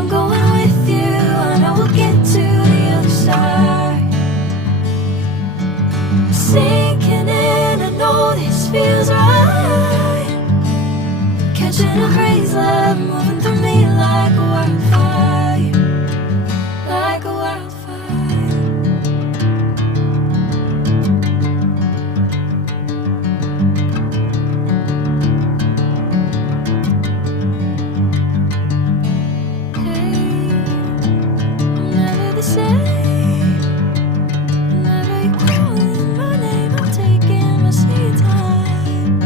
I'm going with you, I know we'll get to the other side. Sinking in, I know this feels right. Catching a breeze, love moving through me like a wildfire, like a wildfire. Hey, I'm never the same. Whenever you're calling my name, I'm taking my sweet time.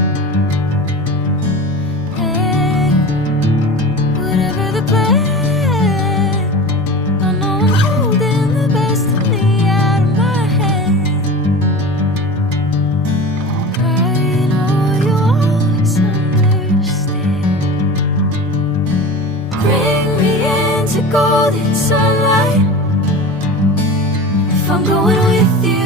Hey, whatever the plan, I know I'm holding the best of me out of my hand. I know you always understand. Bring me into golden sunlight. If I'm going with you